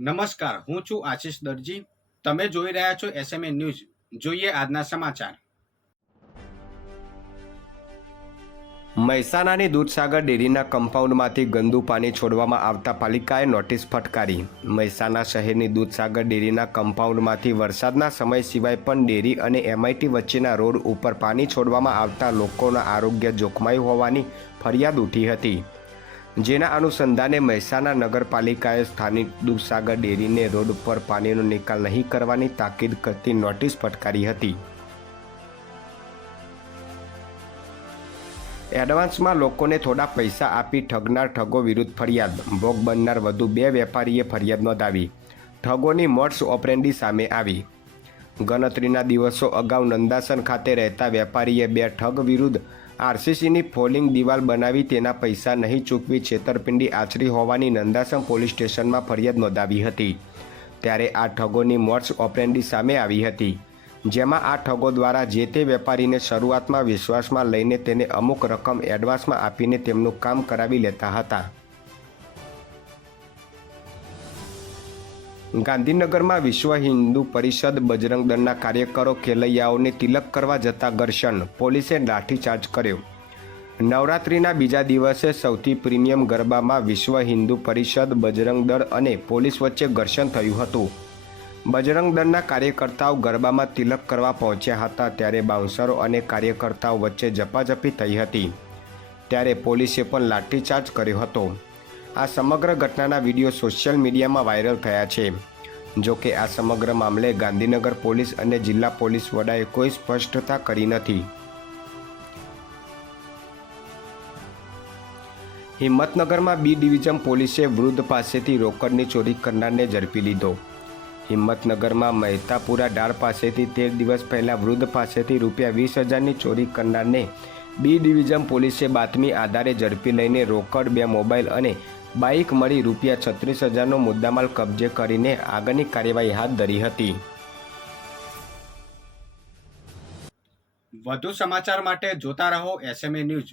નમસ્કાર, હું છું આશીષ દરજી. તમે જોઈ રહ્યા છો એસએમએ ન્યૂઝ જોઈએ આજના સમાચાર. મહેસાણાની દૂધસાગર ડેરીના કમ્પાઉન્ડમાંથી ગંદુ પાણી છોડવામાં આવતા પાલિકાએ નોટિસ ફટકારી. મહેસાણા શહેરની દૂધસાગર ડેરીના કમ્પાઉન્ડમાંથી વરસાદના સમય સિવાય પણ ડેરી અને એમઆઈટી વચ્ચેના રોડ ઉપર પાણી છોડવામાં આવતા લોકોના આરોગ્ય જોખમાયું હોવાની ફરિયાદ ઉઠી હતી. જેના અનુસંધાને મહેસાણા નગરપાલિકાએ સ્થાનિક દૂધસાગર ડેરીને રોડ પર પાણીનો નિકાલ નહીં કરવાની તાકીદ કરતી નોટિસ ફટકારી હતી. એડવાન્સમાં લોકોને થોડા પૈસા આપી ઠગનાર ઠગો વિરુદ્ધ ફરિયાદ. ભોગ બનનાર વધુ બે વેપારીએ ફરિયાદ નોંધાવી. ઠગોની મોડ્સ ઓપરેન્ડી સામે આવી. ગણતરીના દિવસો અગાઉ નંદાસન ખાતે રહેતા વેપારીએ બે ઠગ વિરુદ્ધ આરસીસીની ફોલિંગ દિવાલ બનાવી તેના પૈસા નહીં ચૂકવી છેતરપિંડી આચરી હોવાની નંદાસન પોલીસ સ્ટેશનમાં ફરિયાદ નોંધાવી હતી. ત્યારે આ ઠગોની મોડ્સ ઓપરેન્ડી સામે આવી હતી. જેમાં આ ઠગો દ્વારા જે તે વેપારીને શરૂઆતમાં વિશ્વાસમાં લઈને તેને અમુક રકમ એડવાન્સમાં આપીને તેમનું કામ કરાવી લેતા હતા. ગાંધીનગરમાં વિશ્વ હિન્દુ પરિષદ બજરંગ દળના કાર્યકરો ખેલૈયાઓને તિલક કરવા જતા ઘર્ષણ, પોલીસે લાઠીચાર્જ કર્યો. નવરાત્રિના બીજા દિવસે સૌથી પ્રીમિયમ ગરબામાં વિશ્વ હિન્દુ પરિષદ બજરંગ દળ અને પોલીસ વચ્ચે ઘર્ષણ થયું હતું. બજરંગ દળના કાર્યકર્તાઓ ગરબામાં તિલક કરવા પહોંચ્યા હતા ત્યારે બાઉન્સરો અને કાર્યકર્તાઓ વચ્ચે ઝપાઝપી થઈ હતી. ત્યારે પોલીસે પણ લાઠીચાર્જ કર્યો હતો. આ સમગ્ર ઘટનાના વીડિયો સોશિયલ મીડિયામાં વાયરલ થયા છે. જો કે આ સમગ્ર મામલે ગાંધીનગર પોલીસ અને જિલ્લા પોલીસ વડાએ કોઈ સ્પષ્ટતા કરી નથી. હિંમતનગરમાં બી ડિવિઝન પોલીસે વૃદ્ધ પાસેથી રોકડની ચોરી કરનારને ઝડપી લીધો. હિંમતનગરમાં મહેતાપુરા ડાળ પાસેથી તેર દિવસ પહેલાં વૃદ્ધ પાસેથી રૂપિયા વીસ હજારની ચોરી કરનારને બી ડિવિઝન પોલીસે બાતમી આધારે ઝડપી લઈને રોકડ, બે મોબાઈલ અને બાઇક મળી રૂપિયા છત્રીસ હજારનો મુદ્દામાલ કબજે કરીને આગળની કાર્યવાહી હાથ ધરી હતી. વધુ સમાચાર માટે જોતા રહો એસએમએ ન્યૂઝ